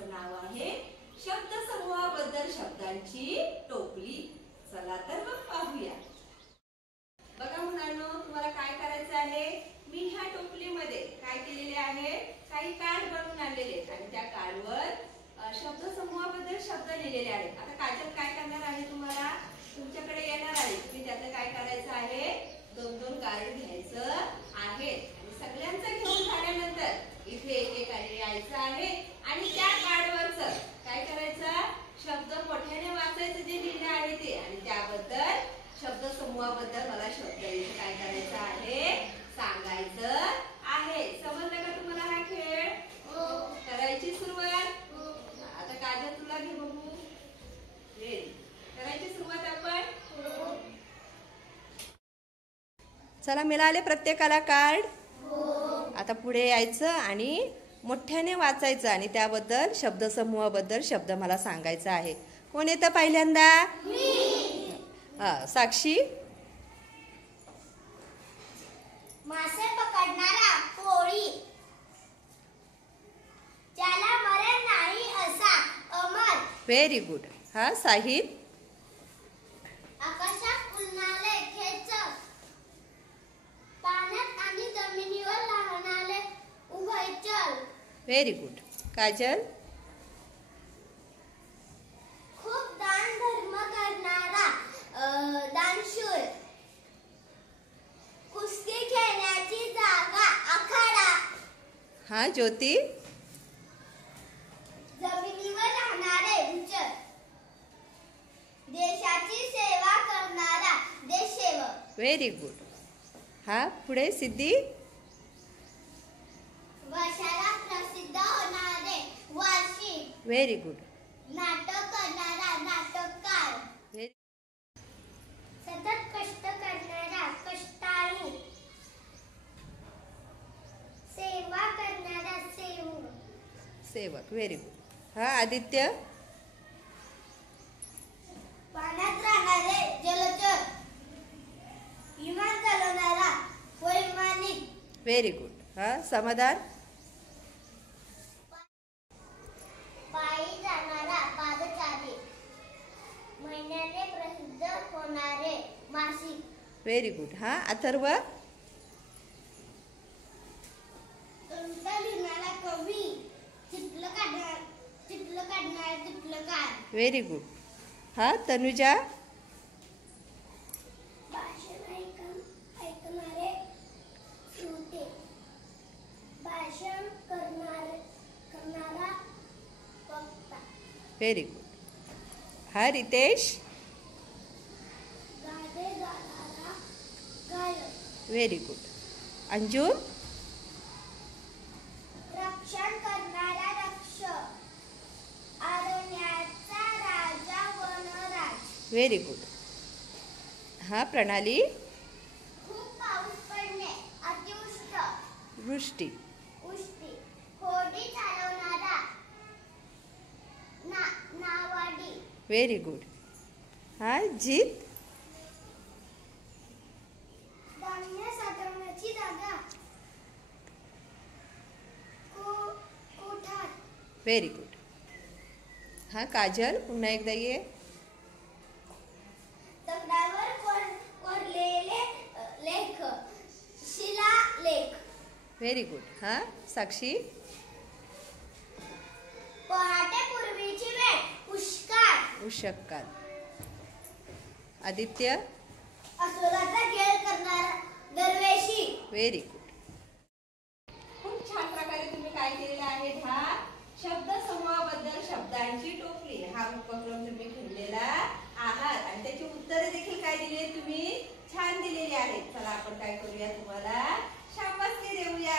पाठाचं नाव आहे शब्दसमूहाबद्दल शब्दांची टोपली। चला तर मग पाहूया। बघा मुलांनो, तुम्हाला काय करायचं आहे, मी ह्या टोपलीमध्ये काय केलेले आहे, काही कार्ड बनवून आणलेले आहेत आणि त्या कार्डवर शब्दसमूहाबद्दल शब्द लिहिलेले आहेत। आता काजल काय करणार आहे, तुम्हाला तुमच्याकडे येणार आहे, तुम्ही त्याचं काय करायचं आहे, दोन दोन कार्ड घ्यायचं आहे आणि सगळ्यांचं घेऊन झाल्यानंतर इथे एकेकाने यायचं आहे आणि त्या कार्डवरचं काय करायचं, शब्द मोठ्याने वाचायचं जे लिहिले आहे ते, आणि त्याबद्दल शब्दसमूहाबद्दल मला शब्द इथे काय करायचं आहे, सांगायचं आहे। समजलं का तुम्हाला हा खेळ? करायची सुरुवात। आता काजल तुला घे बघू, करायची सुरुवात आपण। चला, मिळाले प्रत्येकाला कार्ड? आता पुढे यायचं आणि मोठ्याने वाचायचं आणि त्याबद्दल शब्दसमूहाबद्दल शब्द मला सांगायचा आहे। कोण येतं पहिल्यांदा? साक्षी। मासे पकडणारा कोळी, ज्याला मरण नाही असा अमर। Very good. साहिल। आकाशात उडणारे खेचर, पाण्यात आणि जमिनीवर राहणारे उभयचर। Very good. काजल। खूप दान धर्म करणारा दानशूर, कुस्ती खेळण्याची जागा आखाडा। ज्योती। जमिनीवर राहणारे भूचर, देशाची सेवा करणारा देशसेवक। Very good. पुढे सिद्धी। वर्षाला प्रसिद्ध होणारे वार्षिक। Very good. नाटक करणारा नाटककार, सतत कष्ट करणारा कष्टाळू, सेवा करणारा सेवक। Very good. आदित्य। पाण्यात राहणारे जलचर, विमान चालवणारा वैमानिक। Very good. समाधान। पायी जाणारा पादचारी, महिन्याने प्रसिद्ध होणारे मासिक। Very good. अथर्व। कविता लिहिणारा कवी, चित्रकार चित्रकार। Very good. तनुजा। भाषण ऐकणारे श्रोते, भाषण करणारा वक्ता। Very good. रितेश। गाणे गाणारा गायक। Very good. अंजुम। रक्षण करणारा रक्षक, अरण्याचा राजा वनराज। Very good. प्रणाली। खूप पाऊस पडणे, अतिवृष्ट, वृष्टी। उष्टी, होडी चालवणारा नावाडी। Very good. जीत। धान्य साठवण्याची जागा, कोठार। Very good. काजल, पुन्हा एकदा ये। दगडावर कोरलेले लेख, शिलालेख। Very good. साक्षी। पहाटे पूर्वीची वेळ, पुष्काळ। उषक्काल। आदित्य। अस्वलाचा खेळ करणारा दरवेशी। Very good. खूप छान प्रकारे तुम्ही काय केलेला आहे, शब्दसमूहाबद्दल शब्दांची टोपली उपक्रम तुम्ही खेळलेला आहात आणि त्याची उत्तरे देखील काय दिली तुम्ही, छान दिलेली आहेत। चला आपण काय करूया, तुम्हाला शाबासकी देऊया।